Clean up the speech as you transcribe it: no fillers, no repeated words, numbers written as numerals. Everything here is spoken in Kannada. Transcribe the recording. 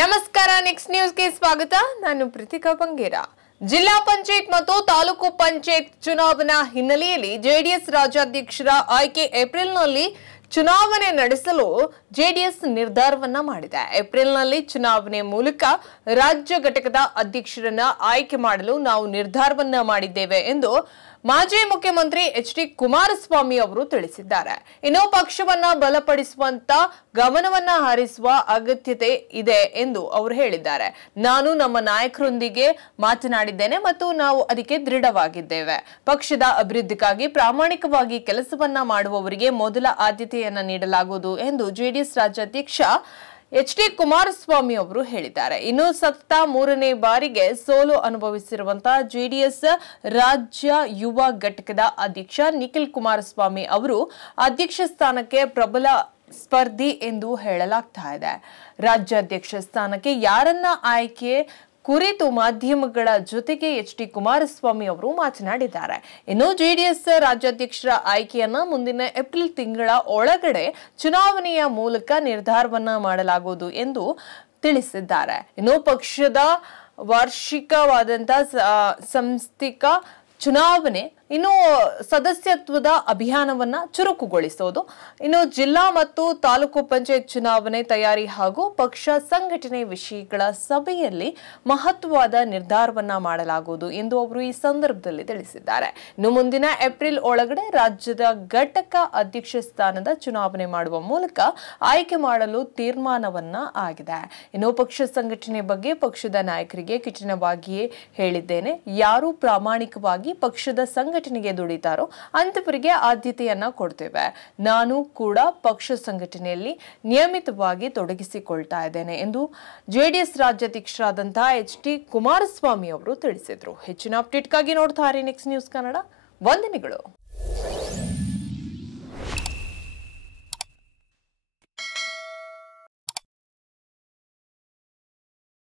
ನಮಸ್ಕಾರ ನೆಕ್ಸ್ಟ್ ನ್ಯೂಸ್ಗೆ ಸ್ವಾಗತ ನಾನು ಪ್ರೀತಿಕಾ ಬಂಗೇರ ಜಿಲ್ಲಾ ಪಂಚಾಯತ್ ಮತ್ತು ತಾಲೂಕು ಪಂಚಾಯತ್ ಚುನಾವಣಾ ಹಿನ್ನೆಲೆಯಲ್ಲಿ ಜೆಡಿಎಸ್ ರಾಜ್ಯಾಧ್ಯಕ್ಷರ ಆಯ್ಕೆ ಏಪ್ರಿಲ್ನಲ್ಲಿ ಚುನಾವಣೆ ನಡೆಸಲು ಜೆಡಿಎಸ್ ನಿರ್ಧಾರವನ್ನ ಮಾಡಿದೆ ಏಪ್ರಿಲ್ನಲ್ಲಿ ಚುನಾವಣೆ ಮೂಲಕ ರಾಜ್ಯ ಘಟಕದ ಅಧ್ಯಕ್ಷರನ್ನ ಆಯ್ಕೆ ಮಾಡಲು ನಾವು ನಿರ್ಧಾರವನ್ನ ಮಾಡಿದ್ದೇವೆ ಎಂದು ಮಾಜಿ ಮುಖ್ಯಮಂತ್ರಿ ಎಚ್.ಡಿ. ಕುಮಾರಸ್ವಾಮಿ ಅವರು ತಿಳಿಸಿದ್ದಾರೆ ಇನ್ನು ಪಕ್ಷವನ್ನ ಬಲಪಡಿಸುವಂತ ಗಮನವನ್ನ ಹರಿಸುವ ಅಗತ್ಯತೆ ಇದೆ ಎಂದು ಅವರು ಹೇಳಿದ್ದಾರೆ ನಾನು ನಮ್ಮ ನಾಯಕರೊಂದಿಗೆ ಮಾತನಾಡಿದ್ದೇನೆ ಮತ್ತು ನಾವು ಅದಕ್ಕೆ ದೃಢವಾಗಿದ್ದೇವೆ ಪಕ್ಷದ ಅಭಿವೃದ್ಧಿಗಾಗಿ ಪ್ರಾಮಾಣಿಕವಾಗಿ ಕೆಲಸವನ್ನ ಮಾಡುವವರಿಗೆ ಮೊದಲ ಆದ್ಯತೆಯನ್ನ ನೀಡಲಾಗುವುದು ಎಂದು ಜೆಡಿಎಸ್ ರಾಜ್ಯಾಧ್ಯಕ್ಷ ಎಚ್.ಡಿ. ಕುಮಾರಸ್ವಾಮಿ ಅವರು ಹೇಳಿದ್ದಾರೆ ಇನ್ನು ಸತತ ಮೂರನೇ ಬಾರಿಗೆ ಸೋಲು ಅನುಭವಿಸಿರುವಂತಹ ಜೆಡಿಎಸ್ ರಾಜ್ಯ ಯುವ ಘಟಕದ ಅಧ್ಯಕ್ಷ ನಿಖಿಲ್ ಕುಮಾರಸ್ವಾಮಿ ಅವರು ಅಧ್ಯಕ್ಷ ಸ್ಥಾನಕ್ಕೆ ಪ್ರಬಲ ಸ್ಪರ್ಧಿ ಎಂದು ಹೇಳಲಾಗ್ತಾ ಇದೆ ರಾಜ್ಯಾಧ್ಯಕ್ಷ ಸ್ಥಾನಕ್ಕೆ ಯಾರನ್ನ ಆಯ್ಕೆ ಕುರಿತು ಮಾಧ್ಯಮಗಳ ಜೊತೆಗೆ ಎಚ್.ಡಿ. ಕುಮಾರಸ್ವಾಮಿ ಅವರು ಮಾತನಾಡಿದ್ದಾರೆ ಇನ್ನು ಜೆಡಿಎಸ್ ರಾಜ್ಯಾಧ್ಯಕ್ಷರ ಆಯ್ಕೆಯನ್ನ ಮುಂದಿನ ಏಪ್ರಿಲ್ ತಿಂಗಳ ಒಳಗಡೆ ಚುನಾವಣೆಯ ಮೂಲಕ ನಿರ್ಧಾರವನ್ನ ಮಾಡಲಾಗುವುದು ಎಂದು ತಿಳಿಸಿದ್ದಾರೆ ಇನ್ನು ಪಕ್ಷದ ವಾರ್ಷಿಕವಾದಂತಹ ಸಂಸ್ಥಿಕ ಚುನಾವಣೆ ಇನ್ನು ಸದಸ್ಯತ್ವದ ಅಭಿಯಾನವನ್ನ ಚುರುಕುಗೊಳಿಸೋದು ಇನ್ನು ಜಿಲ್ಲಾ ಮತ್ತು ತಾಲೂಕು ಪಂಚಾಯತ್ ಚುನಾವಣೆ ತಯಾರಿ ಹಾಗೂ ಪಕ್ಷ ಸಂಘಟನೆ ವಿಷಯಗಳ ಸಭೆಯಲ್ಲಿ ಮಹತ್ವವಾದ ನಿರ್ಧಾರವನ್ನ ಮಾಡಲಾಗುವುದು ಎಂದು ಅವರು ಈ ಸಂದರ್ಭದಲ್ಲಿ ತಿಳಿಸಿದ್ದಾರೆ ಇನ್ನು ಮುಂದಿನ ಏಪ್ರಿಲ್ ಒಳಗಡೆ ರಾಜ್ಯದ ಘಟಕ ಅಧ್ಯಕ್ಷ ಸ್ಥಾನದ ಚುನಾವಣೆ ಮಾಡುವ ಮೂಲಕ ಆಯ್ಕೆ ಮಾಡಲು ತೀರ್ಮಾನವನ್ನ ಆಗಿದೆ ಇನ್ನು ಪಕ್ಷ ಸಂಘಟನೆ ಬಗ್ಗೆ ಪಕ್ಷದ ನಾಯಕರಿಗೆ ಕಠಿಣವಾಗಿಯೇ ಹೇಳಿದ್ದೇನೆ ಯಾರು ಪ್ರಾಮಾಣಿಕವಾಗಿ ಪಕ್ಷದ ಸಂಘಟನೆಗೆ ದುಡಿತಾರೋ ಅಂತವರಿಗೆ ಆದ್ಯತೆಯನ್ನ ಕೊಡ್ತೇವೆ ನಾನು ಕೂಡ ಪಕ್ಷ ಸಂಘಟನೆಯಲ್ಲಿ ನಿಯಮಿತವಾಗಿ ತೊಡಗಿಸಿಕೊಳ್ತಾ ಇದ್ದೇನೆ ಎಂದು ಜೆಡಿಎಸ್ ರಾಜ್ಯಾಧ್ಯಕ್ಷರಾದಂತಹ ಎಚ್.ಡಿ. ಕುಮಾರಸ್ವಾಮಿ ಅವರು ತಿಳಿಸಿದ್ರು ಹೆಚ್ಚಿನ ಅಪ್ಡೇಟ್ಗಾಗಿ ನೋಡ್ತಾ ಇರಿ ನೆಕ್ಸ್ಟ್ ನ್ಯೂಸ್ ಕನ್ನಡ ವಂದನೆಗಳು